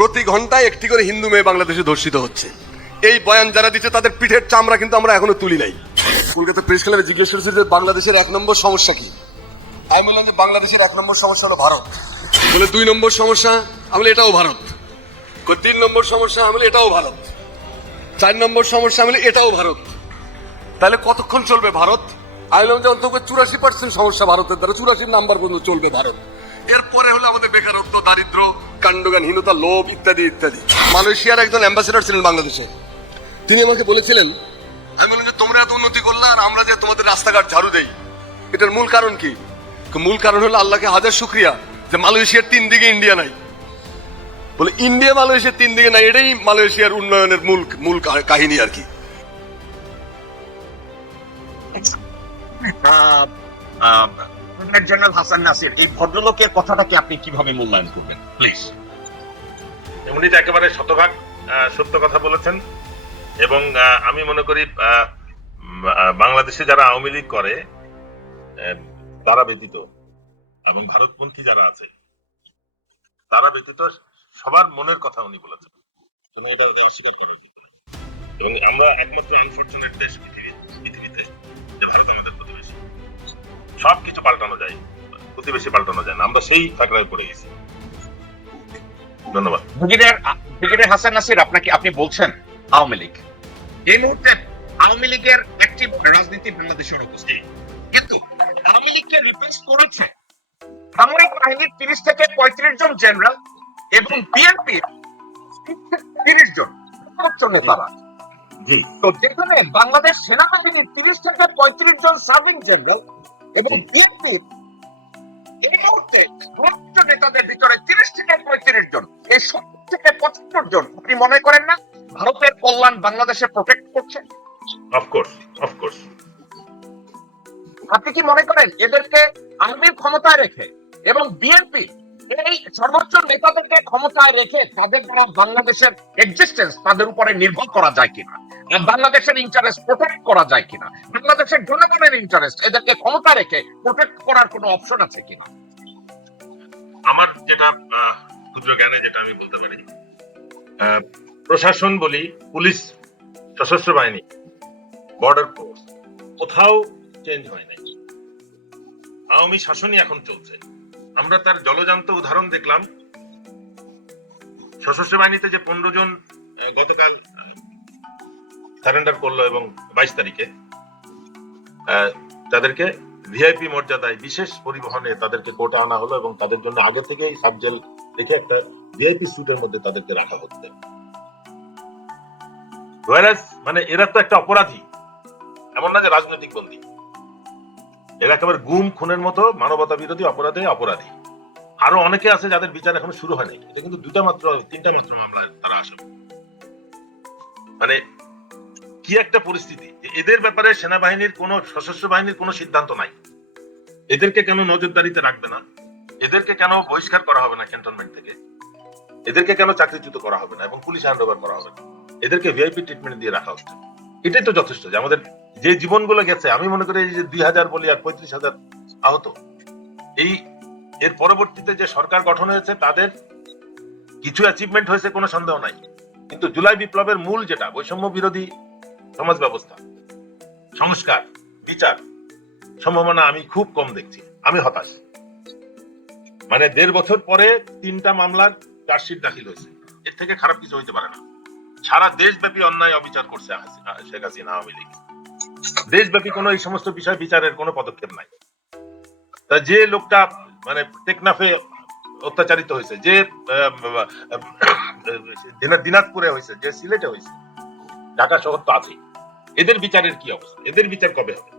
প্রতি ঘন্টায় একটি করে হিন্দু মেয়ে বাংলাদেশে ধর্ষিত হচ্ছে। এই বয়ান যারা দিচ্ছে, তাদের পিঠের চামড়া কিন্তু আমরা এখনও তুলি নাই। কলকাতা প্রেস ক্লাবে জিজ্ঞেস করেছে যে, বাংলাদেশের এক নম্বর সমস্যা কি? আমি বললাম যে, বাংলাদেশের এক নম্বর সমস্যা হলো ভারত। বলে দুই নম্বর সমস্যা? আমি এটাও ভারত। তিন নম্বর সমস্যা? আমি এটাও ভারত। চার নম্বর সমস্যা? আমি এটাও ভারত। তাহলে কতক্ষণ চলবে ভারত? আমি বললাম যে, অন্তত চুরাশি পার্সেন্ট সমস্যা ভারতের দ্বারা চুরাশি নাম্বার পর্যন্ত চলবে ভারত। এরপরে হলো আমাদের বেকারত্ব দারিদ্র কাণ্ডজ্ঞানহীনতা লোভ ইত্যাদি ইত্যাদি। মালয়েশিয়ার একজন অ্যাম্বাসেডর ছিলেন বাংলাদেশে। তিনি আমাকে বলেছিলেন আমি বললাম যে তোমরা এত উন্নতি করলে আর আমরা যে তোমাদের রাস্তাঘাট ঝাড়ু দেই এটার মূল কারণ কি? মূল কারণ হলো আল্লাহকে হাজার শুক্রিয়া যে মালয়েশিয়ার তিন দিকে ইন্ডিয়া নাই। বলে ইন্ডিয়া মালয়েশিয়ার তিন দিকে নাই এটাই মালয়েশিয়ার উন্নয়নের মূল মূল কাহিনী আর কি। জেনারেল হাসান নাসির এই ভদ্রলোকের কথাটাকে আপনি কীভাবে মূল্যায়ন করবেন? প্লিজ উনি তো একেবারে শতভাগ সত্য কথা বলেছেন এবং আমি মনে করি বাংলাদেশে যারা আওয়ামী লীগ করে তারা ব্যতীত এবং ভারতপন্থী যারা আছে তারা ব্যতীত সবার মনের কথা উনি বলেছেন। এটা অস্বীকার করার কি এবং আমরা একমাত্র আনফর্চুনেট দেশ সব কিছু পাল্টানো যায়। প্রতিবেশী পাল্টানো যায় না। আমরা সেই ফাঁকড়ায় পড়ে গেছি। ধন্যবাদ। ব্রিগেডিয়ার ব্রিগেডিয়ার হাসান নাসির আপনাকে আপনি বলছেন আওয়ামী লীগ। এই মুহূর্তে আওয়ামী লীগের একটি রাজনীতি কিন্তু আওয়ামী লীগকে রিপ্লেস করেছে সামরিক বাহিনীর তিরিশ থেকে পঁয়ত্রিশ জন জেনারেল এবং বিএনপি তিরিশ জন নেতারা। তো যেখানে বাংলাদেশ সেনাবাহিনীর তিরিশ থেকে পঁয়ত্রিশ জন সার্ভিং জেনারেল এবং কিন্তু এই মুহূর্তে সমস্ত নেতাদের ভিতরে তিরিশ থেকে পঁয়ত্রিশ জন এই সত্তর থেকে পঁচাত্তর জন আপনি মনে করেন না? ভারতের কল্যাণ বাংলাদেশে প্রোটেক্ট করছে? অফকোর্স অফকোর্স আপনি কি মনে করেন এদেরকে আর্মির ক্ষমতায় রেখে এবং বিএনপি এই সর্বোচ্চ নেতাদেরকে ক্ষমতায় রেখে তাদের দ্বারা বাংলাদেশের এক্সিস্টেন্স তাদের উপরে নির্ভর করা যায় কিনা? বাংলাদেশের ইন্টারেস্ট প্রোটেক্ট করা যায় কিনা? বাংলাদেশের জনগণের ইন্টারেস্ট এদেরকে ক্ষমতা রেখে প্রোটেক্ট করার কোনো অপশন আছে কিনা? আমার যেটা ক্ষুদ্র জ্ঞানে যেটা আমি বলতে পারি প্রশাসন বলি, পুলিশ, সশস্ত্র বাহিনী বর্ডার ফোর্স কোথাও চেঞ্জ হয় নাই। আওয়ামী শাসনই এখন চলছে। আমরা তার জলজান্ত উদাহরণ দেখলাম। সশস্ত্র বাহিনীতে যে পনেরো জন গতকাল সারেন্ডার করল এবং বাইশ তারিখে তাদেরকে ভিআইপি মর্যাদায় বিশেষ পরিবহনে তাদেরকে কোর্টে আনা হলো এবং তাদের জন্য আগে থেকেই সাবজেল দেখে একটা ভিআইপি স্যুটের মধ্যে তাদেরকে রাখা হচ্ছে। মানে এরা তো একটা অপরাধী, এমন না যে রাজনৈতিক বন্দী। এরা একেবারে গুম, খুনের মতো মানবতা বিরোধী অপরাধে অপরাধী। আরও অনেকে আছে যাদের বিচার এখনও শুরু হয়নি। এটা কিন্তু দুটা মাত্র, তিনটা মাত্র মামলা তারা আসামি মানে কি একটা পরিস্থিতি এদের ব্যাপারে সেনাবাহিনীর কোনো, সশস্ত্র বাহিনীর কোনো সিদ্ধান্ত নাই। এদেরকে কেন নজরদারিতে রাখবে না? এদেরকে কেন বহিষ্কার করা হবে না ক্যান্টনমেন্ট থেকে? এদেরকে কেন চাকরিচ্যুত করা হবে না এবং পুলিশ হ্যান্ড করা হবে না? এদেরকে ভিআইপি ট্রিটমেন্ট দিয়ে রাখা হচ্ছে। এটাই তো যথেষ্ট যে আমাদের যে জীবনগুলো গেছে, আমি মনে করি যে দুই হাজার বলি আর পঁয়ত্রিশ হাজার আহত। এই এর পরবর্তীতে যে সরকার গঠন হয়েছে, তাদের কিছু অ্যাচিভমেন্ট হয়েছে কোনো সন্দেহ নাই। কিন্তু জুলাই বিপ্লবের মূল যেটা, বৈষম্য বিরোধী সমাজ ব্যবস্থা, সংস্কার, বিচার, সম্ভাবনা আমি খুব কম দেখছি। আমি হতাশ। মানে দেড় বছর পরে তিনটা মামলার চার্জশিট দাখিল হয়েছে। এর থেকে খারাপ কিছু হইতে পারে না। সারা দেশব্যাপী অন্যায় অবিচার করছে শেখ হাসিনা আওয়ামী লীগ। দেশব্যাপী কোনো এই সমস্ত বিষয় বিচারের কোনো পদক্ষেপ নাই। তা যে লোকটা মানে টেকনাফে অত্যাচারিত হয়েছে, যে দিনাজপুরে হয়েছে, যে সিলেটে হয়েছে, ঢাকা শহর তো আছে এদের বিচারের কি অবস্থা? এদের বিচার কবে হবে?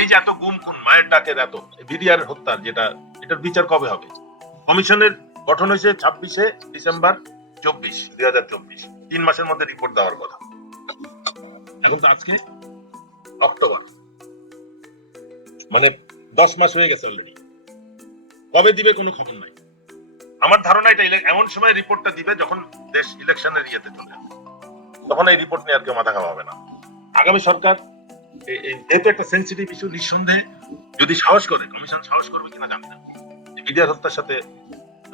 এই যে এত গুম খুন, মায়ের ডাকের এত বিডিআর হত্যার যেটা, এটার বিচার কবে হবে? কমিশনের গঠন হয়েছে ছাব্বিশে ডিসেম্বর চব্বিশ, দুই হাজার চব্বিশ। তিন মাসের মধ্যে রিপোর্ট দেওয়ার কথা। এখন তো আজকে? অক্টোবর। মানে দশ মাস হয়ে গেছে অলরেডি কবে দিবে কোনো খবর নাই। আমার ধারণা এটা এমন সময় রিপোর্টটা দিবে যখন দেশ ইলেকশনের ইয়েতে চলে যাবে তখন এই রিপোর্ট নিয়ে আর কেউ মাথা খাওয়া হবে না। আগামী সরকার এ- এ- একটা সেন্সিটিভ ইস্যু নিঃসন্দেহে। যদি সাহস করে কমিশন সাহস করবে কিনা জানি না। মিডিয়ার হত্যার সাথে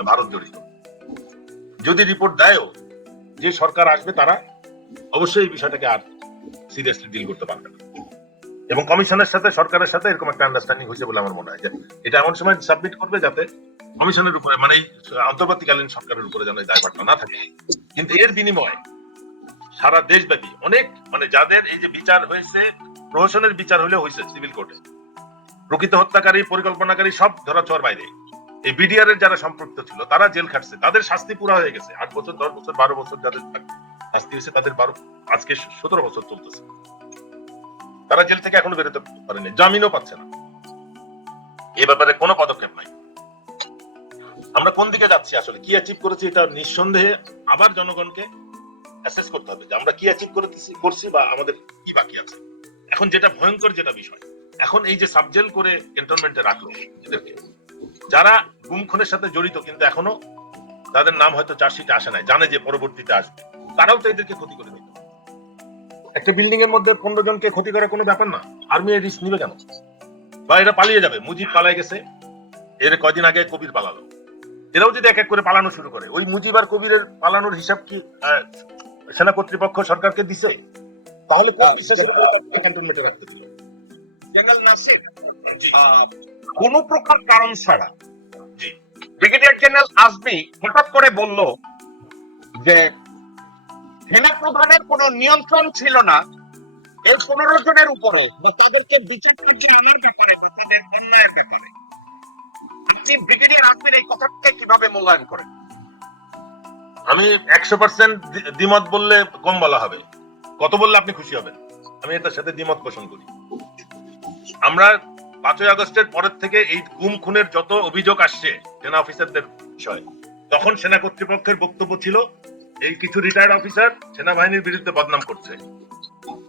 ভারত জড়িত। যদি রিপোর্ট দেয়ও যে সরকার আসবে তারা অবশ্যই এই বিষয়টাকে আর সিরিয়াসলি ডিল করতে পারবে না। এবং কমিশনের সাথে, সরকারের সাথে এরকম একটা আন্ডারস্ট্যান্ডিং হয়েছে বলে আমার মনে হয় যে এটা এমন সময় সাবমিট করবে যাতে কমিশনের উপরে মানে অন্তর্বর্তীকালীন সরকারের উপরে যেন দায়ভারটা না থাকে। কিন্তু এর বিনিময়ে সারা দেশব্যাপী অনেক মানে যাদের এই যে বিচার হয়েছে, প্রহসনের বিচার হলে হয়েছে সিভিল কোর্টে প্রকৃত হত্যাকারী, পরিকল্পনাকারী সব ধরা ছোঁয়ার বাইরে। এই বিডিআর এর যারা সম্পৃক্ত ছিল, তারা জেল খাটছে। তাদের শাস্তি পুরা হয়ে গেছে। আট বছর, দশ বছর, বারো বছর যাদের শাস্তি হয়েছে, তাদের বারো, আজকে সতেরো বছর চলতেছে। তারা জেল থেকে এখনও বেরোতে পারেনি। জামিনও পাচ্ছে না। এ ব্যাপারে কোনো পদক্ষেপ নাই। আমরা কোন দিকে যাচ্ছি আসলে? কি অ্যাচিভ করেছি এটা নিঃসন্দেহে আবার জনগণকে অ্যাসেস করতে হবে যে আমরা কি অ্যাচিভ করেছি, করছি বা আমাদের কি বাকি আছে। এখন যেটা ভয়ঙ্কর যেটা বিষয়, এখন এই যে সাবজেল করে ক্যান্টনমেন্টে রাখল এদেরকে যারা গুম খুনের সাথে জড়িত কিন্তু এখনও তাদের নাম হয়তো চার্জশিটে আসে নাই জানে যে পরবর্তীতে আসবে। তারাও তো এদেরকে ক্ষতি করে দিত একটা বিল্ডিং এর মধ্যে পনেরো জনকে ক্ষতি করার কোনো ব্যাপার না? আর্মি এর রিস্ক নিবে কেন? বা এটা পালিয়ে যাবে? মুজিব পালাই গেছে এর কয়দিন আগে কবির পালালো। এরাও যদি এক এক করে পালানো শুরু করে ওই মুজিব আর কবিরের পালানোর হিসাব কি সেনা কর্তৃপক্ষ সরকারকে দিছে? তাহলে কোন বিশ্বাসের ক্যান্টনমেন্টে রাখতে দিল? জেনারেল নাসির কোনো প্রকার কারণ ছাড়া। ব্রিগেডিয়ার জেনারেল আজমি হঠাৎ করে বলল যে সেনা প্রধানের কোনো নিয়ন্ত্রণ ছিল না। এই পনেরো জনের উপরে বা তাদেরকে বিচার কার্যে আনার ব্যাপারে বা তাদের অন্যায়ের ব্যাপারে। আপনি ব্রিগেডিয়ার আজমির এই কথাটাকে কীভাবে মূল্যায়ন করেন? আমি একশো পার্সেন্ট দ্বিমত বললে কম বলা হবে। কত বললে আপনি খুশি হবেন? আমি এটার সাথে দ্বিমত পোষণ করি। আমরা পাঁচই আগস্টের পরের থেকে এই গুম খুনের যত অভিযোগ আসছে সেনা অফিসারদের বিষয়ে। তখন সেনা কর্তৃপক্ষের বক্তব্য ছিল, এই কিছু রিটায়ার্ড অফিসার সেনাবাহিনীর বিরুদ্ধে বদনাম করছে।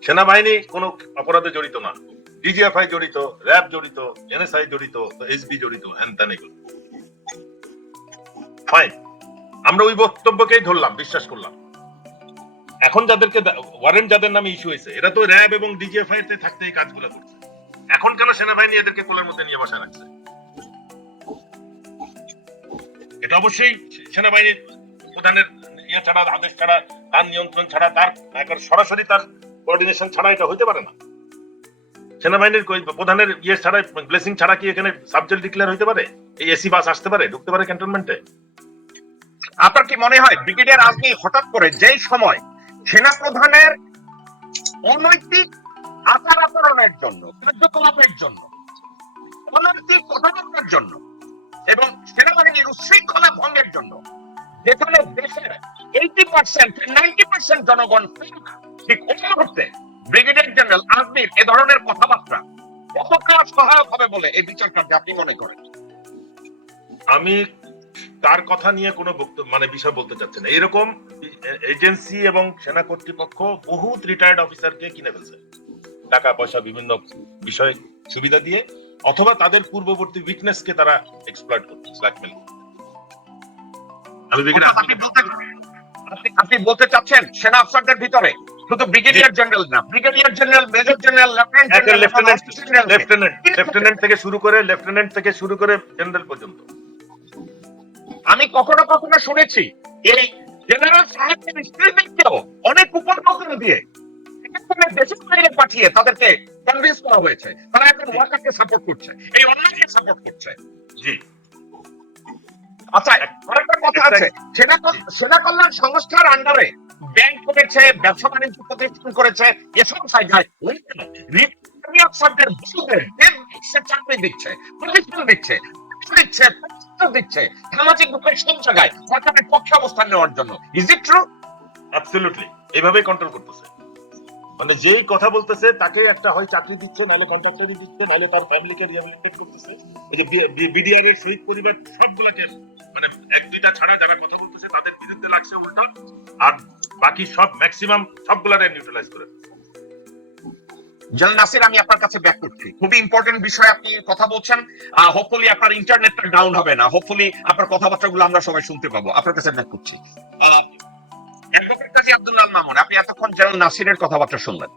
সেনাবাহিনী কোনো অপরাধে জড়িত না। ডিজিএফআই জড়িত, র্যাব জড়িত এনএসআই জড়িত এসবি জড়িত হ্যান ত্যান ফাইন আমরা ওই বক্তব্যকেই ধরলাম, বিশ্বাস করলাম। এখন যাদেরকে ওয়ারেন্ট যাদের নামে ইস্যু হয়েছে, এরা তো র্যাব এবং ডিজিএফআই তে থাকতে এই কাজগুলো করছে। এখন কেন সেনাবাহিনী এদেরকে কোলের মধ্যে নিয়ে বসা রাখছে? এটা অবশ্যই সেনাবাহিনীর প্রধানের ইয়ে ছাড়া, আদেশ ছাড়া, তার নিয়ন্ত্রণ ছাড়া, তার একবার সরাসরি তার কোঅর্ডিনেশন ছাড়া এটা হইতে পারে না। সেনাবাহিনীর প্রধানের ইয়ে ছাড়া ব্লেসিং ছাড়া কি এখানে সাবজেক্ট ডিক্লেয়ার হইতে পারে? এই এসি বাস আসতে পারে, ঢুকতে পারে ক্যান্টনমেন্টে আপনার কি মনে হয় ব্রিগেডিয়ার আজমি হঠাৎ করে যেই সময় সেনা প্রধানের অনৈতিক আচার আচরণের জন্য, কার্যকলাপের জন্য, অনৈতিক কথাবার্তার জন্য এবং সেনাবাহিনীর উশৃঙ্খলা ভঙ্গের জন্য, যেখানে দেশের এইটি পার্সেন্ট নাইনটি পার্সেন্ট জনগণ ঠিক ওই মুহূর্তে ব্রিগেডিয়ার জেনারেল আজমির এ ধরনের কথাবার্তা কতটা সহায়ক হবে বলে এই বিচার কার্যে আপনি মনে করেন? আমি তার কথা নিয়ে কোনো বক্তব্য মানে বিষয় বলতে চাচ্ছি না। এরকম এজেন্সি এবং সেনা কর্তৃপক্ষ বহুত রিটায়ার্ড অফিসারকে কিনে ফেলছে। টাকা পয়সা বিভিন্ন বিষয় সুবিধা দিয়ে অথবা তাদের পূর্ববর্তী উইকনেসকে তারা এক্সপ্লয়েট করছে ব্ল্যাকমেল আপনি বলতে আপনি- আপনি বলতে চাচ্ছেন সেনা অফিসারদের ভিতরে শুধু ব্রিগেডিয়ার জেনারেল না brigadier general major general lieutenant lieutenant lieutenant lieutenant থেকে শুরু করে লেফটেন্যান্ট থেকে শুরু করে জেনারেল পর্যন্ত। আমি কখনো কখনো শুনেছি এই জেনারেল সাহেবের স্ত্রীদেরকেও অনেক উপকল্পনা দিয়ে। বাইরে পাঠিয়ে তাদেরকে কনভিন্স করা হয়েছে। তারা এখন ওয়াকারকে সাপোর্ট করছে। এই অনলাইনকে সাপোর্ট করছে। জি। আচ্ছা আরেকটা কথা আছে। সেনা সেনা কল্যাণ সংস্থার আন্ডারে ব্যাংক করেছে ব্যবসা বাণিজ্য প্রতিষ্ঠান করেছে এসব জায়গায় চাকরি দিচ্ছে প্রতিষ্ঠান দিচ্ছে দিচ্ছে দিচ্ছে সামাজিক রূপে সব জায়গায়। সরকারের পক্ষে অবস্থান নেওয়ার জন্য। Is it true absolutely control করতেছে। মানে যেই কথা বলতেছে তাকে একটা হয় চাকরি দিচ্ছে নাহলে কন্ট্রাক্টারি দিচ্ছে নাহলে তার ফ্যামিলিকে রিহ্যাবিলিটেট করতেছে। এই যে বিডিআর এর শহীদ পরিবার সবগুলাকে মানে এক দুইটা ছাড়া যারা কথা বলতেছে তাদের বিরুদ্ধে লাগছে উল্টা। আর বাকি সব ম্যাক্সিমাম সবগুলারে নিউট্রালাইজ করে জেনারেল নাসির আমি আপনার কাছে ব্যাক করছি। খুবই ইম্পর্টেন্ট বিষয় আপনি কথা বলছেন। হোপফুলি আপনার ইন্টারনেটটা ডাউন হবে না। হোপফুলি আপনার কথাবার্তাগুলো আমরা সবাই শুনতে পাবো। আপনার কাছে ব্যাক করছি। অ্যাডভোকেট কাজী আব্দুল্লাহ মামুন আপনি এতক্ষণ জেনারেল নাসিরের কথাবার্তা শুনলেন।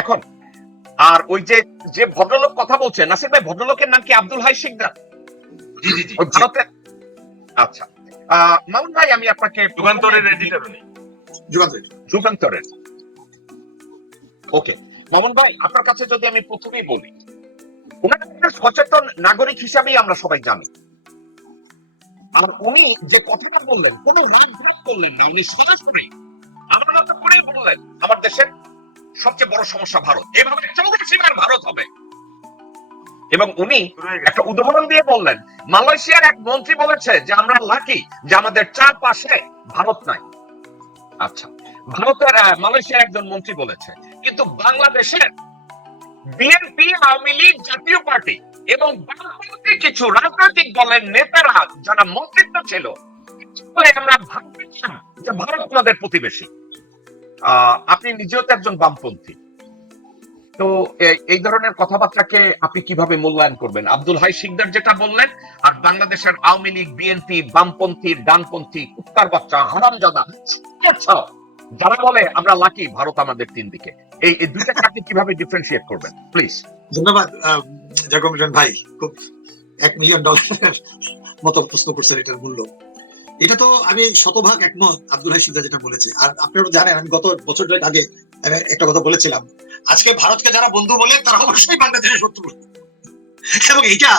এখন আর ওই যে যে ভদ্রলোক কথা বলছেন নাসির ভাই ভদ্রলোকের নাম কি আব্দুল হাই শিকদার? জি জি জি। ভারতের আচ্ছা। মামুন ভাই আমি আপনাকে যুগান্তরের এডিটর উনি। যুগান্তর যুগান্তরের। ওকে। মামুন ভাই আপনার কাছে যদি আমি প্রথমেই বলি ওনাকে সচেতন নাগরিক হিসাবেই আমরা সবাই জানি। আর উনি যে কথাটা বললেন, কোন রাগ ভাগ করলেন না, উনি সরাসরি আমার মতো করেই বললেন, আমার দেশের সবচেয়ে বড় সমস্যা ভারত এভাবে চৌধুরী সীমার ভারত হবে এবং উনি। একটা উদাহরণ দিয়ে বললেন, মালয়েশিয়ার এক মন্ত্রী বলেছে যে, আমরা লাকি যে আমাদের চারপাশে ভারত নাই আচ্ছা ভারতের মালয়েশিয়ার একজন মন্ত্রী বলেছে, কিন্তু বাংলাদেশের বিএনপি, আওয়ামী লীগ জাতীয় পার্টি এবং বামপন্থী কিছু রাজনৈতিক দলের নেতারা যারা মন্ত্রিত্ব ছিল আমরা ভাবছিলাম যে ভারত আমাদের প্রতিবেশী। আপনি নিজেও তো একজন বামপন্থী। তো এই ধরনের কথাবার্তাকে আপনি কীভাবে মূল্যায়ন করবেন? আব্দুল হাই শিকদার যেটা বললেন, আর বাংলাদেশের আওয়ামী লীগ, বিএনপি, বামপন্থী, ডানপন্থী কুত্তার বাচ্চা আচ্ছা যারা বলে আমরা লাকি, ভারত আমাদের তিন দিকে এই দুইটাকে আপনি কীভাবে ডিফারেন্সিয়েট করবেন? প্লিজ ধন্যবাদ ভাই। খুব এক মিলিয়ন ডলারের মতো প্রশ্ন করছেন এটার মূল্য। এটা তো আমি শতভাগ একমত, আব্দুল হাই যেটা বলেছে। আর আপনারা জানেন, আমি গত বছর আগে একটা কথা বলেছিলাম। আজকে ভারতকে যারা বন্ধু বলে, তারা অবশ্যই বাংলাদেশের শত্রু। এবং এটা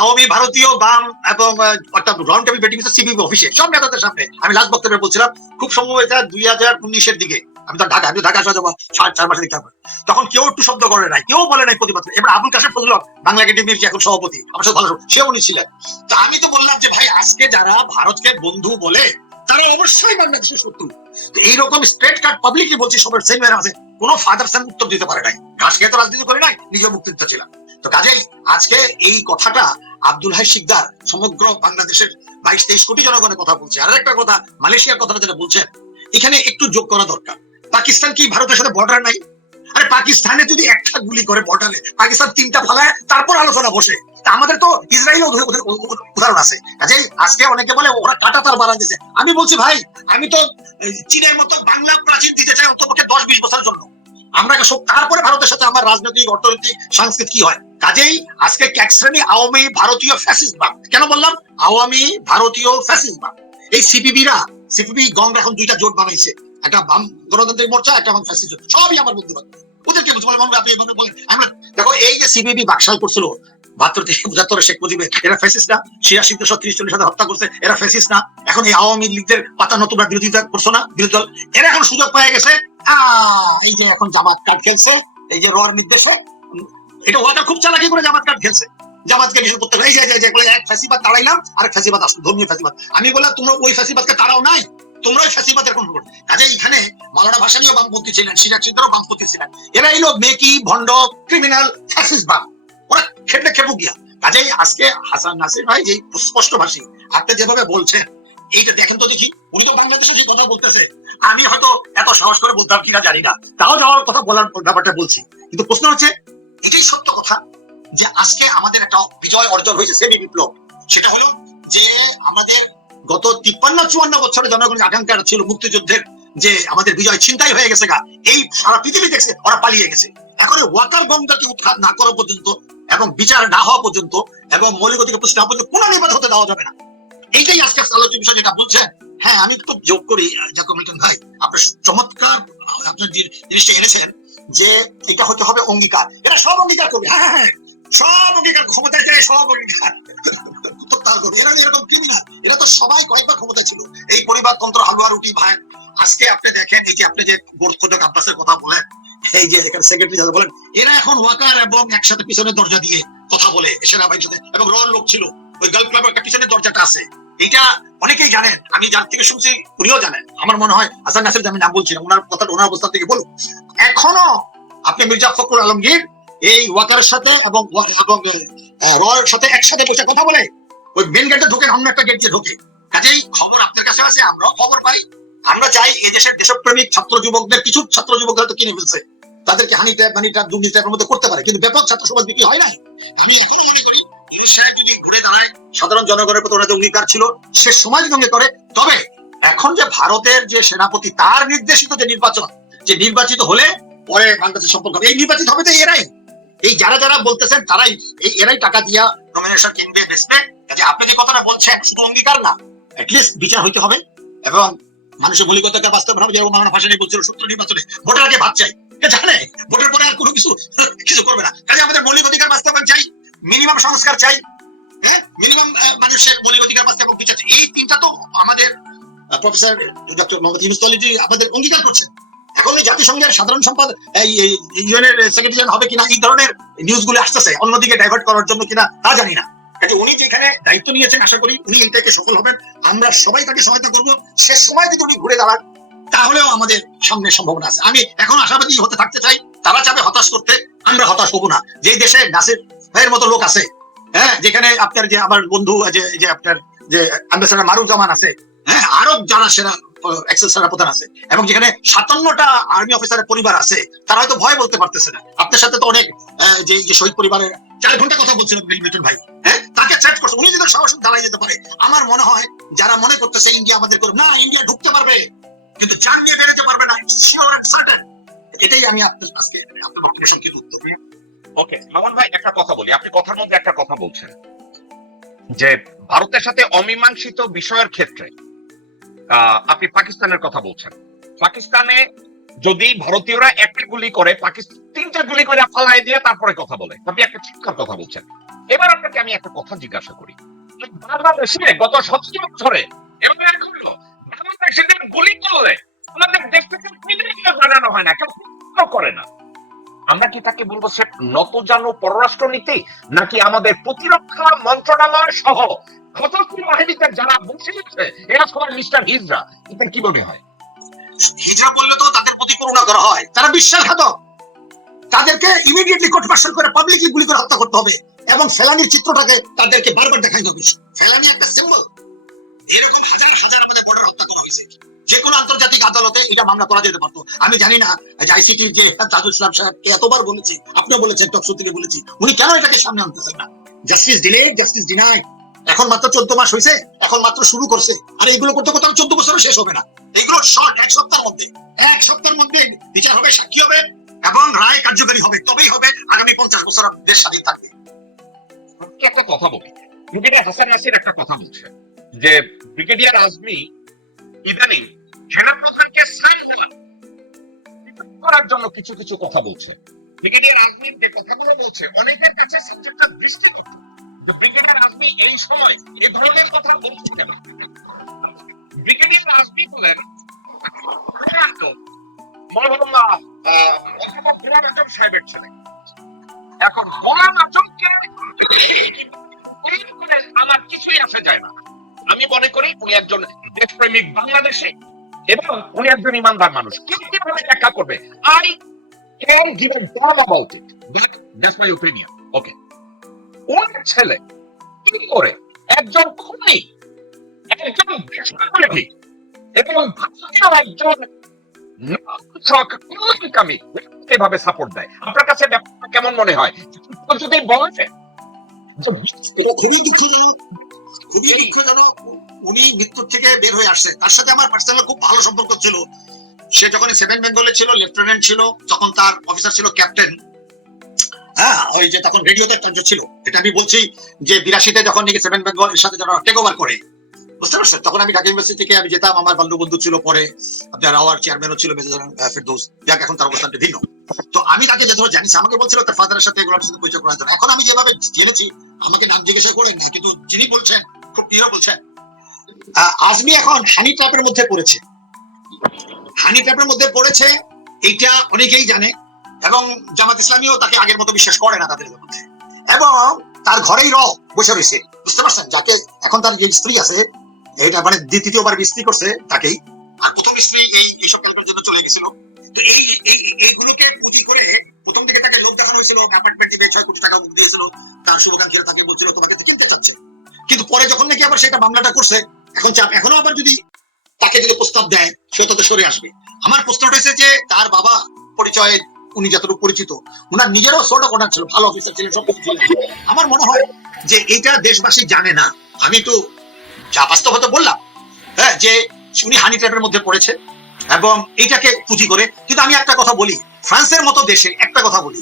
আওয়ামী ভারতীয় বাম এবং অর্থাৎ টেবিল সিবিবি অফিসে। সব নেতাদের সামনে। আমি লাস্ট বক্তব্যে বলছিলাম, খুব সম্ভব এটা দুই হাজার উনিশের দিকে। আমি তো ঢাকা আমি ঢাকা আসা যাব চার চার মাসের দিকে তখন কেউ একটু শব্দ করে নাই, কেউ বলে নাই প্রতিবাদ এবার আবুল কাশেম ফজল বাংলা একাডেমির এখন সভাপতি, আমার সাথে ভালো সে উনি ছিলেন। তো আমি তো বললাম যে, ভাই, আজকে যারা ভারতকে বন্ধু বলে, তারা অবশ্যই বাংলাদেশের শত্রু। তো এইরকম কার্ড পাবলিকলি বলছি, সবার সেমিনার আছে। কোন ফাদার উত্তর দিতে পারে নাই। ঘাস তো রাজনীতি করে নাই নিজে মুক্তিযুদ্ধ ছিলাম। তো কাজেই আজকে এই কথাটা আব্দুল হাই শিকদার সমগ্র বাংলাদেশের বাইশ, তেইশ কোটি জনগণের কথা বলছে। আর একটা কথা, মালয়েশিয়ার কথাটা যেটা বলছেন, এখানে একটু যোগ করা দরকার। পাকিস্তান কি ভারতের সাথে বর্ডার নাই? আরে পাকিস্তানে যদি একটা গুলি করে বর্ডারে পাকিস্তান তিনটা ফালায়, তারপর আলোচনা বসে। আমাদের তো ইসরায়েল উদাহরণ আছে। কাজেই আজকে অনেকে বলে, ওরা কাটা তার বাড়া দিয়েছে। আমি বলছি, ভাই, আমি তো চীনের মতো বাংলা প্রাচীন দিতে চাই অন্তপক্ষে দশ বিশ বছরের জন্য। আমরা সব তারপরে ভারতের সাথে আমার রাজনৈতিক, অর্থনৈতিক, সাংস্কৃতিক কি হয়? কাজেই আজকে এক শ্রেণি আওয়ামী ভারতীয় ফ্যাসিস্টবাদ কেন বললাম? আওয়ামী ভারতীয় ফ্যাসিস্টবাদ এই সিপিবিরা সিপিবি গং এখন দুইটা জোট বানাইছে। একটা বাম গণতান্ত্রিক মোর্চা একটা আমার ফ্যাসিস্ট সবই আমার বন্ধু বান্ধব ওদেরকে বলে, মামলা আপনি এভাবে বলেন? আমরা দেখো এই যে সিপিবি বাকশাল করছিল বাহাত্তর থেকে পঁচাত্তরে শেখ মুজিবের এরা ফ্যাসিস্ট না। ছিয়াশি দেড়শো ত্রিশ চল্লিশ সাথে হত্যা করছে এরা ফ্যাসিস্ট না। এখন এই আওয়ামী লীগদের পাতা নতুন বিরোধিতা করছ না বিরোধী দল। এরা এখন সুযোগ পেয়ে গেছে। এই যে এখন জামাত কার্ড খেলছে এই যে রোয়ার নির্দেশে। এটা ওয়াটা খুব চালাকি করে জামাত কার্ড খেলছে। জামাতকে নিষেধ করতে। এই যে এক ফ্যাসিবাদ তাড়াইলাম আর এক ফ্যাসিবাদ আসলো ধর্মীয় ফ্যাসিবাদ। আমি বললাম তোমরা ওই ফ্যাসিবাদকে তাড়াও নাই। তোমরা ওই ফ্যাসিবাদের কোন কাজে এখানে মালানা ভাসানীয় বামপন্থী ছিলেন, সিরাজ সিদ্ধারও বামপন্থী ছিলেন। এরা এলো মেকি ভণ্ড ক্রিমিনাল ফ্যাসিস্ট বাম। ওরা খেপু গিয়া আজকে হাসান নাসির ভাই স্পষ্ট ভাষী আপনি যেভাবে বলছেন, এইটা দেখেন তো দেখি। উনি তো বাংলাদেশে যে কথা বলতেছে, আমি হয়তো এত সাহস করে বলতাম কিনা জানি না। তাও যাওয়ার কথা বলার ব্যাপারটা বলছি। কিন্তু প্রশ্ন হচ্ছে, এটাই সত্য কথা যে আজকে আমাদের একটা বিজয় অর্জন হয়েছে, সেমি বিপ্লব। সেটা হলো যে আমাদের গত তিপ্পান্ন, চুয়ান্ন বছরের জনগণের আকাঙ্ক্ষা ছিল মুক্তিযুদ্ধের যে আমাদের বিজয় ছিনতাই হয়ে গেছে গা, এই সারা পৃথিবী দেখছে, ওরা পালিয়ে গেছে। এখন ওয়াকার গঙ্গাকে উৎখাত না করা পর্যন্ত এবং বিচার না হওয়া পর্যন্ত এবং মৌলিক অধিকার প্রতিষ্ঠা পর্যন্ত নির্বাচন হতে দেওয়া যাবে না। এইটাই আজকে আলোচ্য বিষয় যেটা বলছেন। হ্যাঁ আমি তো যোগ করি জাকব মিল্টন ভাই, আপনার চমৎকার, আপনার জিনিসটা এনেছেন যে এটা হতে হবে অঙ্গীকার। এটা সব অঙ্গীকার করবে। হ্যাঁ হ্যাঁ হ্যাঁ সব অঙ্গীকার, ক্ষমতায় যায়, সব অঙ্গীকার। প্রত্যাহার করবে এরা এরকম ক্রিমিনাল এরা তো সবাই কয়েকবার ক্ষমতা ছিল। এই পরিবারতন্ত্র হালুয়া রুটি ভাই, আজকে আপনি দেখেন, এই যে আপনি যে বোর্ড খোদক আব্বাসের কথা বলেন, এই যে এখানে সেক্রেটারি যারা বলেন, এরা এখন ওয়াকার এবং একসাথে পিছনের দরজা দিয়ে কথা বলে সেনাবাহিনীর সাথে, এবং রয়্যাল লোক ছিল। ওই গার্ল ক্লাবের একটা পিছনের দরজাটা আছে। এইটা অনেকেই জানেন, আমি যার থেকে শুনছি উনিও জানেন। আমার মনে হয় হাসান নাসির আমি নাম বলছিলাম ওনার কথা ওনার অবস্থান থেকে বলুন এখনও আপনি মির্জা ফখরুল আলমগীর এই ওয়াকারের সাথে এবং এবং রয়ের সাথে একসাথে বসে কথা বলে ওই মেন গেটে ঢোকেন অন্য একটা গেট দিয়ে ঢোকে। কাজেই খবর আপনার কাছে আছে খবর পাই। আমরা চাই দেশপ্রেমিক ছাত্র যুবকদের, কিছু ছাত্র কিনে ফেলছে। তাদেরকে হানি ট্যাপ মানি ট্যাপ দুর্নীতি ট্যাপের মধ্যে করতে পারে, কিন্তু ব্যাপক ছাত্র সমাজ বিক্রি হয় না আমি এখনও মনে করি যদি ঘুরে দাঁড়ায়, সাধারণ জনগণের প্রতি অঙ্গীকার ছিল, সে সমাজ অঙ্গীকার করে। তবে এখন যে ভারতের যে সেনাপতি, তার নির্দেশিত যে নির্বাচন, যে নির্বাচিত হলে পরে বাংলাদেশ সম্পর্ক এই নির্বাচিত হবে তো এরাই। এই যারা যারা বলতেছেন, তারাই এই এরাই টাকা দিয়া নমিনেশন কিনবে বেসবে কাজে আপনি যে কথাটা বলছেন, শুধু অঙ্গীকার না অ্যাটলিস্ট বিচার হইতে হবে এবং মানুষের মৌলিকতাকে বাস্তব হবে যেরকম আমার ভাষা নিয়ে বলছিল সূত্র নির্বাচনে, ভোটার আগে ভাত চাই। জানে, ভোটের পরে আর কোনো কিছু কিছু করবে না। কাজে আমাদের মৌলিক অধিকার বাস্তবায়ন চাই মিনিমাম সংস্কার চাই হ্যাঁ? মিনিমাম মানুষের মৌলিক অধিকার বাস্তব বিচার এই তিনটা তো আমাদের প্রফেসর ডক্টর মোহাম্মদ ইউনুস আমাদের অঙ্গীকার করছেন। এখন এই জাতিসংঘের সাধারণ সম্পাদ এই ইউএনের সেক্রেটারি হবে কিনা, এই ধরনের নিউজগুলো আসতেছে, অন্যদিকে ডাইভার্ট করার জন্য কিনা, তা জানি না। কাজে উনি যেখানে দায়িত্ব নিয়েছেন, আশা করি উনি এইটাকে সফল হবেন। আমরা সবাই তাকে সহায়তা করব। শেষ সময় যদি উনি ঘুরে দাঁড়ান। তাহলেও আমাদের সামনে সম্ভাবনা আছে। আমি এখন আশাবাদী হতে থাকতে চাই, তারা চাবে হতাশ করতে, আমরা হতাশ হব না। যে দেশে নাসির ভাইয়ের মতো লোক আছে হ্যাঁ যেখানে আপনার যে আমার বন্ধু যে আপনার যে অ্যাম্বাসেডার মারুফ জামান আছে হ্যাঁ আরও যারা সেরা এক্সেল সেনা প্রধান আছে। এবং যেখানে সাতান্নটা আর্মি অফিসারের পরিবার আছে, তারা হয়তো ভয় বলতে পারতেছে না। আপনার সাথে তো অনেক যে শহীদ পরিবারের চার ঘণ্টা কথা মিটন ভাই। হ্যাঁ? তাকে করছে। উনি যদি সাহস যেতে পারে। আমার মনে হয় যারা মনে করতেছে ইন্ডিয়া আমাদের না ইন্ডিয়া ঢুকতে পারবে। কিন্তু দিয়ে বেরোতে পারবে না। এটাই আমি আপনার আজকে আপনার উত্তর ওকে মামুন ভাই, একটা কথা বলি। আপনি কথার মধ্যে একটা কথা বলছেন। যে, ভারতের সাথে অমীমাংসিত বিষয়ের ক্ষেত্রে আপনি পাকিস্তানের কথা বলছেন। পাকিস্তানে যদি ভারতীয়রা একটা গুলি করে পাকিস্তান তিনটা গুলি করে ফালাই দিয়ে তারপরে কথা বলে। আপনি একটা চিৎকার কথা বলছেন। এবার আপনাকে আমি একটা কথা জিজ্ঞাসা করি। বাংলাদেশে গত সতেরো বছরে এবং এখন বাংলাদেশিদের গুলি করলে আমাদের দেশ থেকে জানানো হয় না, কেউ করে না। আমরা কি তাকে বলব সে নতজানু পররাষ্ট্রনীতি, নাকি আমাদের প্রতিরক্ষা মন্ত্রণালয় সহ সশস্ত্র বাহিনীতে যারা বসে আছে, এরা সবাই মিস্টার হিজরা। এটা কি মনে হয়? হিজড়া বললে তো তাদের প্রতি করুণা করা হয়। তারা বিশ্বাসঘাতক। তাদেরকে ইমিডিয়েটলি কোর্ট মার্শাল করে গুলি করে হত্যা করতে হবে এবং ফেলানির চিত্রটাকে তাদেরকে বারবার দেখাইতে হবে। ফেলানি একটা সিম্বল হাজার হাজার যে কোনো আন্তর্জাতিক আদালতে এটা মামলা করা যেতে পারতো। আমি জানি না যে তাজুল ইসলাম সাহেবকে এতবার বলেছি, আপনিও বলেছেন থেকে বলেছি। উনি কেন এটাকে সামনে আনতেছেন না? জাস্টিস ডিলে জাস্টিস ডিনাই এখন মাত্র চোদ্দ মাস হয়েছে এখন মাত্র শুরু করছে। আর এইগুলো করতে করতে চোদ্দ বছরও শেষ হবে না। এগুলো শর্ট, এক সপ্তাহের মধ্যে। এক সপ্তাহের মধ্যে বিচার হবে, সাক্ষী হবে এবং রায় কার্যকারী হবে, তবেই হবে আগামী পঞ্চাশ বছর দেশ স্বাধীন থাকবে। একটা কথা বলি। ব্রিগেডিয়ার হাসান নাসির একটা কথা বলছে যে, ব্রিগেডিয়ার আজমি ইদানিং সেনাপ্রধানকে করার জন্য কিছু কিছু কথা বলছে। ব্রিগেডিয়ার আজমি যে কথাগুলো বলছে, অনেকের কাছে সাবজেক্টটা দৃষ্টিকটু কিন্তু ব্রিগেডিয়ার এই সময় এই ধরনের কথা বলছে কেন? ব্রিগেডিয়ার বলেন আমার কিছুই না। আমি মনে করি উনি একজন দেশপ্রেমিক বাংলাদেশী, এবং উনি একজন ইমানদার মানুষ। কেউ কীভাবে ব্যাখ্যা করবে? I can give a damn about it. That that's my opinion okay ওনার ছেলে কি করে? একজন খুনি একজন এবং ভারতীয় একজন এভাবে সাপোর্ট দেয়। আপনার কাছে ব্যাপারটা কেমন মনে হয়? যদি বলেছে খুবই দুঃখজনক খুবই দুঃখজনক। উনি মৃত্যুর থেকে বের হয়ে আসছে। তার সাথে আমার পার্সোনাল খুব ভালো সম্পর্ক ছিল। সে যখন সেভেন বেঙ্গলে ছিল লেফটেন্যান্ট ছিল তখন তার অফিসার ছিল ক্যাপ্টেন হ্যাঁ ওই যে তখন রেডিওতে একটা ছিল এটা আমি বলছি যে বিরাশিতে যখন নাকি সেভেন বেঙ্গল এর সাথে যারা টেক ওভার করে, বুঝতে পারছেন? তখন আমি ঢাকা ইউনিভার্সিটি থেকে আমি যেতাম, আমার বাল্য বন্ধু ছিল পরে, আপনার আওয়ার চেয়ারম্যানও ছিল মেজর ফেরদৌস যাক, এখন তার অবস্থানটা ভিন্ন। তো আমি তাকে যে ধরো জানিস, আমাকে বলছিল তার ফাদারের সাথে সাথে পরিচয় এখন আমি যেভাবে জেনেছি, আমাকে নাম জিজ্ঞাসা করেন না কিন্তু যিনি বলছেন, খুব প্রিয় বলছেন। আজমি এখন হানি ট্র্যাপের মধ্যে পড়েছে। হানি ট্র্যাপের মধ্যে পড়েছে, এইটা অনেকেই জানে। এবং জামাত ইসলামীও তাকে আগের মতো বিশ্বাস করে না তাদের মধ্যে। এবং তার ঘরেই র বসে রয়েছে। বুঝতে পারছেন? যাকে এখন তার যে স্ত্রী আছে, এটা মানে দ্বিতীয়বার স্ত্রী করছে তাকেই। আর প্রথম স্ত্রী এই এই সব জন্য চলে গেছিল। এই এই, এইগুলোকে পুঁজি করে প্রথম দিকে তাকে লোক দেখানো হয়েছিল। অ্যাপার্টমেন্ট ছয় কোটি টাকা দিয়েছিল তার শুভাকাঙ্ক্ষীরা তাকে বলছিল, তোমাকে কিনতে চাচ্ছে। কিন্তু পরে যখন নাকি আবার সেটা মামলাটা করছে, এখন চাপ। এখনও আবার যদি তাকে যদি প্রস্তাব দেয় সে তাতে সরে আসবে। আমার প্রশ্নটা হয়েছে যে, তার বাবা পরিচয়ে উনি যতটুকু পরিচিত উনার নিজেরও ছোট কোটার ছিল ভালো অফিসার ছিলেন সব কিছু ছিলেন। আমার মনে হয় যে এটা দেশবাসী জানে না। আমি একটু যা বাস্তবতা বললাম হ্যাঁ যে উনি হানি ট্র্যাপের মধ্যে পড়েছে এবং এইটাকে পুঁজি করে। কিন্তু আমি একটা কথা বলি ফ্রান্সের মতো দেশে একটা কথা বলি।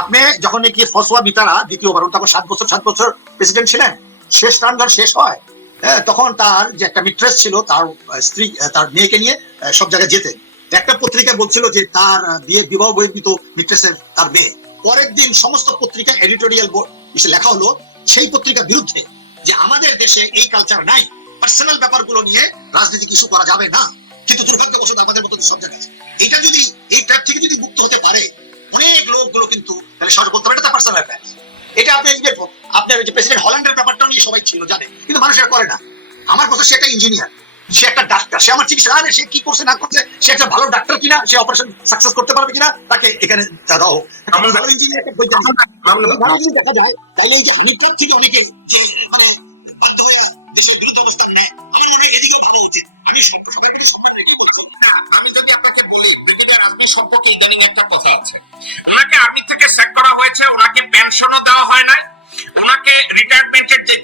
আপনি যখন নাকি ফসোয়া বিতারা দ্বিতীয়বার তখন সাত বছর সাত বছর প্রেসিডেন্ট ছিলেন শেষ টার্ম যখন শেষ হয় হ্যাঁ, তখন তার যে একটা মিট্রেস ছিল তার স্ত্রী তার মেয়েকে নিয়ে সব জায়গায় যেতেন। একটা পত্রিকা বলছিল যে তার বিয়ে, বিবাহ বহির্ভূত মিট্রেসের তার মেয়ে। পরের দিন সমস্ত পত্রিকা এডিটোরিয়াল লেখা হলো সেই পত্রিকার বিরুদ্ধে যে আমাদের দেশে এই কালচার নাই। পার্সোনাল ব্যাপারগুলো নিয়ে রাজনীতি ইস্যু করা যাবে না। কিন্তু দুর্ভাগ্যবশত আমাদের মতো সব জায়গায়। এটা যদি, এই ট্র্যাপ থেকে যদি মুক্ত হতে পারে, অনেক লোকগুলো কিন্তু তাহলে সহজ বলতে এটা পার্সোনাল ব্যাপার এটা আপনি আপনার যে প্রেসিডেন্ট হল্যান্ডের ব্যাপারটা নিয়ে সবাই ছিল জানে কিন্তু মানুষ এটা করে না। আমার কথা সে একটা ইঞ্জিনিয়ার সে একটা ডাক্তার সে আমার চিকিৎসা জানে সে কি করছে না করছে সে একটা ভালো ডাক্তার কিনা সে অপারেশন সাকসেস করতে পারবে কিনা তাকে এখানে দাও। ভালো ইঞ্জিনিয়ার একটা ভালো যদি দেখা যায় তাহলে এই যে হানিকার থেকে অনেকে মানে বাধ্য হয়ে দেশের বিরুদ্ধে অবস্থান নেয়। এদিকে ভালো উচিত। আমি যদি আপনাকে বলি ব্রিগেডিয়ার সম্পর্কে ইদানিং একটা কথা আছে। ওনাকে আর্মি থেকে স্যাক করা হয়েছে ওনাকে পেনশনও দেওয়া হয় না ওনাকে রিটায়ারমেন্টের যে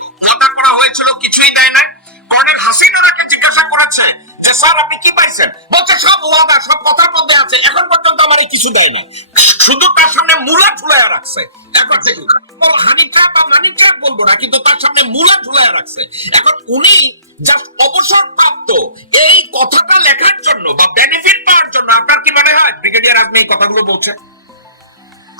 করা হয়েছিল কিছুই দেয় না কর্নেল হাসিন জিজ্ঞাসা করেছে যে, স্যার, আপনি কি পাইছেন? বলছে, সব ওয়াদা, সব কথার মধ্যে আছে। এখন পর্যন্ত আমার কিছু দেয় না শুধু তার সামনে মুলা ঝুলাইয়া রাখছে। এখন হানি ট্র্যাপ বা মানি ট্র্যাপ বলব না, কিন্তু তার সামনে মুলা ঝুলাইয়া রাখছে। এখন উনি জাস্ট অবসর প্রাপ্ত এই কথাটা লেখার জন্য বা বেনিফিট পাওয়ার জন্য আপনার কি মনে হয়? ব্রিগেডিয়ার আপনি এই কথাগুলো বলছে।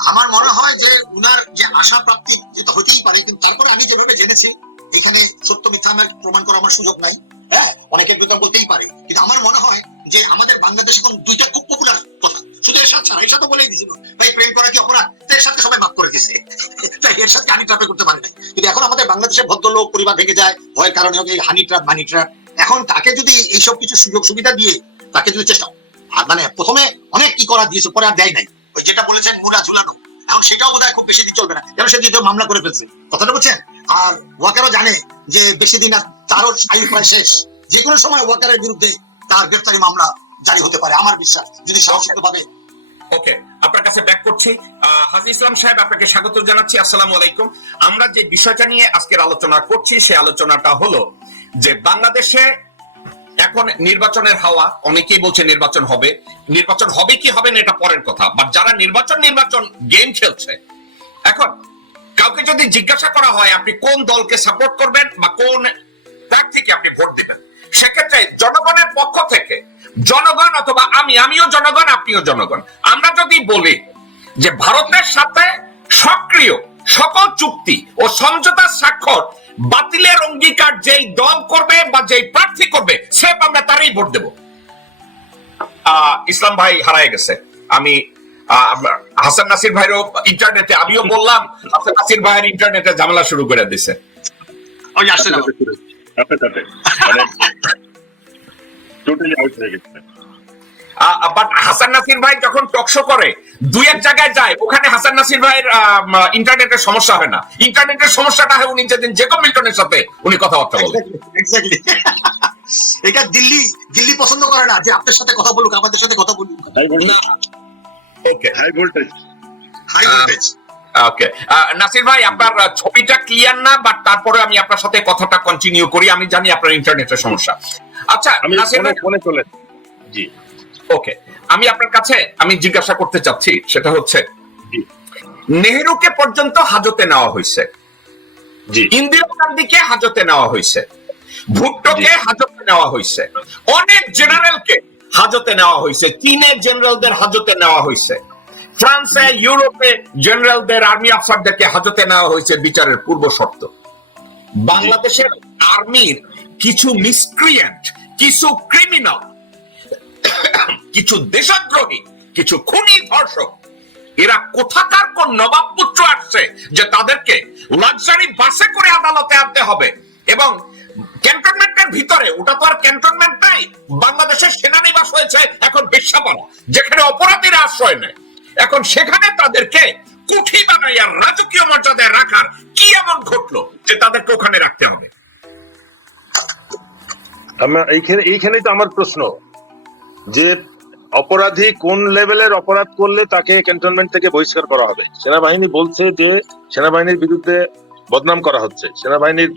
আমার মনে হয় যে, উনার যে আশা প্রাপ্তি যেটা হতেই পারে, কিন্তু তারপরে আমি যেভাবে জেনেছি এখানে সত্য মিথ্যা আমার প্রমাণ করার আমার সুযোগ নাই। হ্যাঁ অনেকের বিতর্ক বলতেই পারে, কিন্তু আমার মনে হয় যে আমাদের বাংলাদেশ এখন দুইটা খুব পপুলার কথা। শুধু এরশাদ ছাড়া, এরশাদ তো বলেই দিছিল ভাই, প্রেম করা কি অপরাধ? তো এরশাদকে সবাই মাফ করে দিছে তাই এরশাদকে হানি ট্রাপে করতে পারে নাই। কিন্তু এখন আমাদের বাংলাদেশে ভদ্রলোক, পরিবার ভেঙে যায়, ভয়ের কারণে হোক, এই হানি ট্রাপ মানি ট্রাপ এখন তাকে যদি এইসব কিছু সুযোগ সুবিধা দিয়ে তাকে যদি চেষ্টা আর মানে প্রথমে অনেক কি করা দিয়েছে, পরে আর দেয় নাই। ওই যেটা বলেছেন, মুলা ঝুলানো। এখন সেটাও বোধহয় খুব বেশি দিন চলবে না। কেন সে দ্বিতীয় মামলা করে ফেলছে? কথাটা বুঝছেন? আর ওয়াকারও জানে যে বেশি দিন আর তারও আয়ু প্রায় শেষ। যে কোনো সময় ওয়াকারের বিরুদ্ধে তার গ্রেফতারি মামলা জারি হতে পারে, আমার বিশ্বাস, যদি সাহসিক ভাবে ওকে, আপনার কাছে ব্যাক করছি। হাজি ইসলাম সাহেব, আপনাকে স্বাগত জানাচ্ছি। আসসালামু আলাইকুম। আমরা যে বিষয়টা নিয়ে আজকের আলোচনা করছি সেই আলোচনাটা হলো যে বাংলাদেশে এখন নির্বাচনের হাওয়া, অনেকেই বলছে নির্বাচন হবে। নির্বাচন হবে কি হবে না, এটা পরের কথা। বাট যারা নির্বাচন নির্বাচন গেম খেলছে, এখন কাউকে যদি জিজ্ঞাসা করা হয় আপনি কোন দলকে সাপোর্ট করবেন বা কোন প্রার্থীকে আপনি ভোট দেবেন, সেক্ষেত্রে জনগণের পক্ষ থেকে, জনগণ অথবা আমি, আমিও জনগণ, আপনিও জনগণ। আমরা যদি বলি যে ভারতের সাথে সক্রিয় সকল চুক্তি ও সমঝোতার স্বাক্ষর বাতিলের অঙ্গীকার যেই দল করবে বা যেই প্রার্থী করবে, সে আমরা তারই ভোট দেব। ইসলাম ভাই হারায় গেছে। আমি হাসান নাসির ভাইরও ইন্টারনেটে আমিও বললাম হাসান নাসির ভাইয়ের ইন্টারনেটে ঝামেলা শুরু করে দিছে। ওই আসছে না। বাট হাসান নাসির ভাই যখন টকশো করে দুই এক জায়গায় যায় ওখানে হাসান নাসির ভাইয়ের ইন্টারনেটের সমস্যা হয় না। ইন্টারনেটের সমস্যাটা হয় উনি যেদিন জেকব মিল্টনের সাথে উনি কথাবার্তা বলেন। এটা দিল্লি দিল্লি পছন্দ করে না যে আপনার সাথে কথা বলুক আমাদের সাথে কথা বলুক। Okay high voltage high voltage okay Nasir ভাই আপনার ছবিটা ক্লিয়ার না বাট তারপরে আমি আপনার সাথে কথাটা কন্টিনিউ করি আমি জানি আপনার ইন্টারনেটের সমস্যা। আচ্ছা নাসির ভাই ফোনে চলে জি। ওকে আমি আপনার কাছে আমি জিজ্ঞাসা করতে চাচ্ছি সেটা হচ্ছে জি। নেহেরুকে পর্যন্ত হাজতে নেওয়া হয়েছে। জি। ইন্দিরা গান্ধীকে হাজতে নেওয়া হয়েছে। ভুট্টোকে হাজতে নেওয়া হয়েছে। অনেক জেনারেলকে হাজতে নেওয়া হয়েছে চীনের জেনারেলদের হাজতে নেওয়া হয়েছে ফ্রান্সে, ইউরোপে জেনারেলদের আর্মি আফসারদেরকে হাজতে নেওয়া হয়েছে বিচারের পূর্ব শর্ত। বাংলাদেশের আর্মির কিছু মিসক্রিয়েন্ট কিছু ক্রিমিনাল কিছু দেশদ্রোহী, কিছু খুনি ধর্ষক, এরা কোথাকার কোন নবাব পুত্র আসছে যে তাদেরকে লাক্সারি বাসে করে আদালতে আনতে হবে এবং ক্যান্টনমেন্টের ভিতরে, ওটা তো আর ক্যান্টনমেন্ট নাই। বাংলাদেশের সেনানিবাস হয়েছে এখন বেশ্যাপাড়া যেখানে অপরাধীরা আশ্রয় নেয়। এখন সেখানে তাদেরকে কুঠি বানাইয়া রাজকীয় মর্যাদায় রাখার কি এমন ঘটলো যে তাদেরকে ওখানে রাখতে হবে? এইখানে এইখানেই তো আমার প্রশ্ন, যে অপরাধী কোন লেভেলের অপরাধ করলে তাকে ক্যান্টনমেন্ট থেকে বহিষ্কার করা হবে? সেনাবাহিনী বলছে যে সেনাবাহিনীর বিরুদ্ধে বদনাম করা হচ্ছে। সেনাবাহিনীর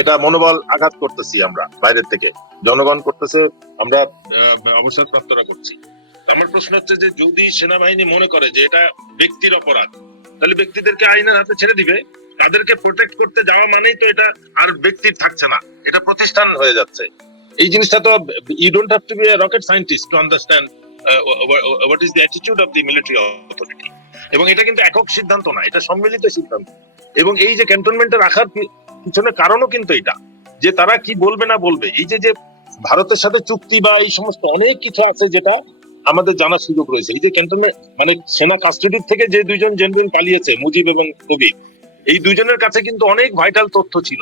এটা মনোবল আঘাত করতেছি আমরা বাইরের থেকে। জনগণ করতেছে আমরা আহ, অবসরপ্রাপ্তরা করছি। আমার প্রশ্ন হচ্ছে যে যদি সেনাবাহিনী মনে করে যে এটা ব্যক্তির অপরাধ তাহলে ব্যক্তিদেরকে আইনের হাতে ছেড়ে দিবে? তাদেরকে প্রোটেক্ট করতে যাওয়া মানেই তো এটা আর ব্যক্তির থাকছে না। এটা প্রতিষ্ঠান হয়ে যাচ্ছে। এই জিনিসটা তো you don't have to be a rocket scientist to understand what is the attitude of the military authority এবং এটা কিন্তু একক সিদ্ধান্ত না এটা সম্মিলিত সিদ্ধান্ত। এবং এই যে ক্যান্টনমেন্টে রাখার পিছনে কারণও কিন্তু এটা, যে তারা কি বলবে না বলবে। এই যে যে ভারতের সাথে চুক্তি বা এই সমস্ত অনেক কিছু আছে যেটা আমাদের জানার সুযোগ রয়েছে। এই যে ক্যান্টনমেন্ট মানে সেনা কাস্টডির থেকে যে দুইজন জেনারেল পালিয়েছে, মুজিব এবং কবির এই দুজনের কাছে কিন্তু অনেক ভাইটাল তথ্য ছিল।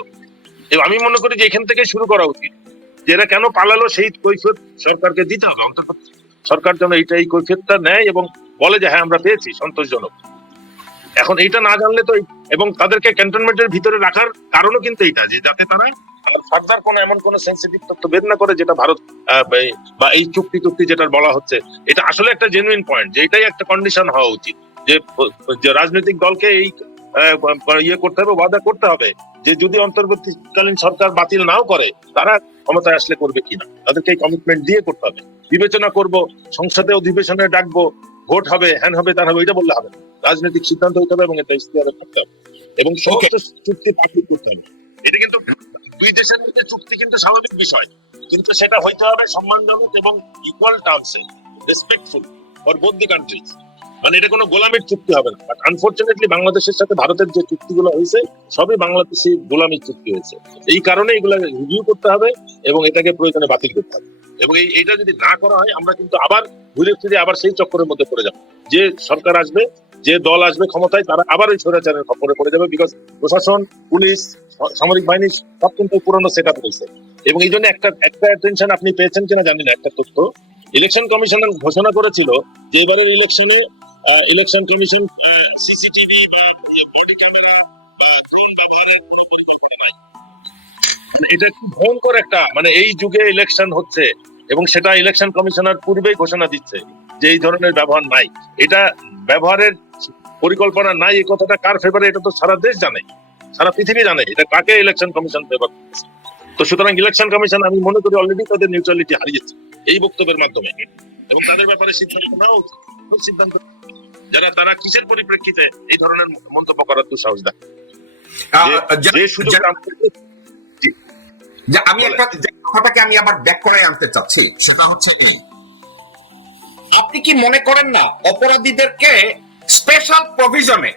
আমি মনে করি যে এখান থেকে শুরু করা উচিত, যে এরা কেন পালালো সেই কৈফিয়ত সরকারকে দিতে হবে। অন্তত সরকার যেন এইটা, এই কৈফিয়তটা নেয় এবং বলে যে হ্যাঁ আমরা পেয়েছি, সন্তোষজনক। এখন এইটা না জানলে তো এবং তাদেরকে ক্যান্টনমেন্টের ভিতরে রাখার কারণও কিন্তু এইটা, যে যাতে তারা ফার্দার কোনো এমন কোনো সেন্সিটিভ তথ্য বের না করে যেটা ভারত বা এই- চুক্তি চুক্তি যেটা বলা হচ্ছে। এটা আসলে একটা জেনুইন পয়েন্ট যে এটাই একটা কন্ডিশন হওয়া উচিত, যে রাজনৈতিক দলকে এই ইয়ে করতে হবে, ওয়াদা করতে হবে, যে যদি অন্তর্বর্তীকালীন সরকার বাতিল নাও করে, তারা ক্ষমতায় আসলে করবে কিনা? তাদেরকে এই কমিটমেন্ট দিয়ে করতে হবে। বিবেচনা করব, সংসদে অধিবেশনে ডাকবো ভোট হবে হ্যান হবে তার হবে এটা বললে হবে রাজনৈতিক সিদ্ধান্ত হতে হবে এবং এটা ইস্তেহারে থাকতে হবে। এবং সমস্ত চুক্তি পাবলিক করতে হবে। এটা কিন্তু দুই দেশের মধ্যে চুক্তি কিন্তু স্বাভাবিক বিষয়। কিন্তু সেটা হইতে হবে সম্মানজনক এবং equal টার্মসে respectful for both the countries মানে এটা কোনো গোলামির চুক্তি হবে না। বাট আনফরচুনেটলি বাংলাদেশের সাথে ভারতের যে চুক্তিগুলো হয়েছে সবই বাংলাদেশি গোলামির চুক্তি হয়েছে। এই কারণে এগুলো রিভিউ করতে হবে এবং এটাকে প্রয়োজনে বাতিল করতে হবে। এবং এই এইটা যদি না করা হয়, আমরা কিন্তু আবার ঘুরে ফিরে আবার সেই চক্করের মধ্যে পড়ে যাব। যে সরকার আসবে, যে দল আসবে ক্ষমতায়, তারা আবার ওই স্বৈরাচারের খপরে পড়ে যাবে বিকজ প্রশাসন, পুলিশ সামরিক বাহিনী সব কিন্তু পুরনো সেট আপ হয়েছে এবং এই জন্য একটা একটা টেনশন আপনি পেয়েছেন কিনা জানি না, একটা তথ্য। ইলেকশন কমিশন ঘোষণা করেছিল যে এবারের ইলেকশনে ইলেকশন কমিশন সিসিটিভি বা বডি ক্যামেরা বা ড্রোন ব্যবহারের কোনো পরিকল্পনা নাই। এটা খুব ভয়ঙ্কর একটা মানে এই যুগে ইলেকশন হচ্ছে এবং সেটা ইলেকশন কমিশনার পূর্বেই ঘোষণা দিচ্ছে যে এই ধরনের ব্যবহার নাই। এটা ব্যবহারের পরিকল্পনা নাই এই কথাটা কার ফেভারে এটা তো সারা দেশ জানে সারা পৃথিবী জানে এটা কাকে ইলেকশন কমিশন ফেভার করতেছে। তো সুতরাং ইলেকশন কমিশন আমি মনে করি অলরেডি তাদের নিউট্রালিটি হারিয়েছে এই বক্তব্যের মাধ্যমে। এবং তাদের ব্যাপারে সিদ্ধান্ত নেওয়া উচিত। সিদ্ধান্ত? যারা তারা কিসের পরিপ্রেক্ষিতে এই ধরনের মন্তব্য করার দুঃসাহস দেয় যে সুযোগ যে আমি একটা কথাটাকে আমি আবার ব্যাক করে আনতে চাচ্ছি সেটা হচ্ছে এই আপনি কি মনে করেন না অপরাধীদেরকে স্পেশাল প্রভিশনে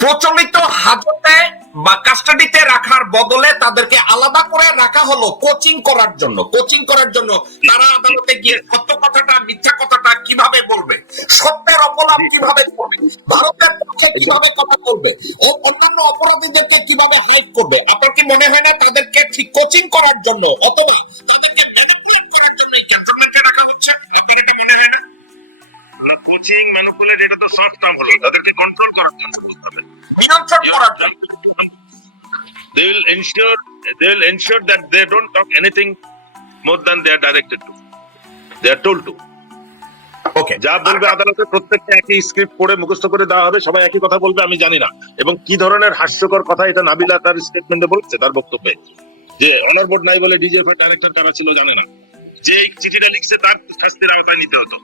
প্রচলিত হাজতে বা কাস্টাডিতে রাখার বদলে তাদেরকে আলাদা করে রাখা হলো কোচিং করার জন্য। কোচিং করার জন্য তারা আদালতে গিয়ে সত্য কথাটা, মিথ্যা কথাটা কীভাবে বলবে? সত্যের অপরাধ কীভাবে করবে? ভারতের পক্ষে কীভাবে কথা বলবে? ও অন্যান্য অপরাধীদেরকে কীভাবে হাইড করবে? আপনার কি মনে হয় না তাদেরকে ঠিক কোচিং করার জন্য অথবা তাদেরকে কোচিং ম্যানুপুলেট এটা তো সফট টার্ম হলো। তাদেরকে কন্ট্রোল করার জন্য বলতে হবে। নিয়ন্ত্রণ করার জন্য। They will ensure they will ensure that they don't talk anything more than they are directed to they are told to ওকে যা বলবে আদালতে প্রত্যেকটা একই স্ক্রিপ্ট পড়ে মুখস্থ করে দেওয়া হবে সবাই একই কথা বলবে আমি জানি না। এবং কি ধরনের হাস্যকর কথা এটা নাবিলা তার স্টেটমেন্টে বলছে তার বক্তব্যে? যে অনার বোর্ড নাই বলে ডিজিএফ এর ডাইরেক্টর কারা ছিল জানে না। যে চিঠিটা লিখছে তার শাস্তির আওতায় নিতে হতো।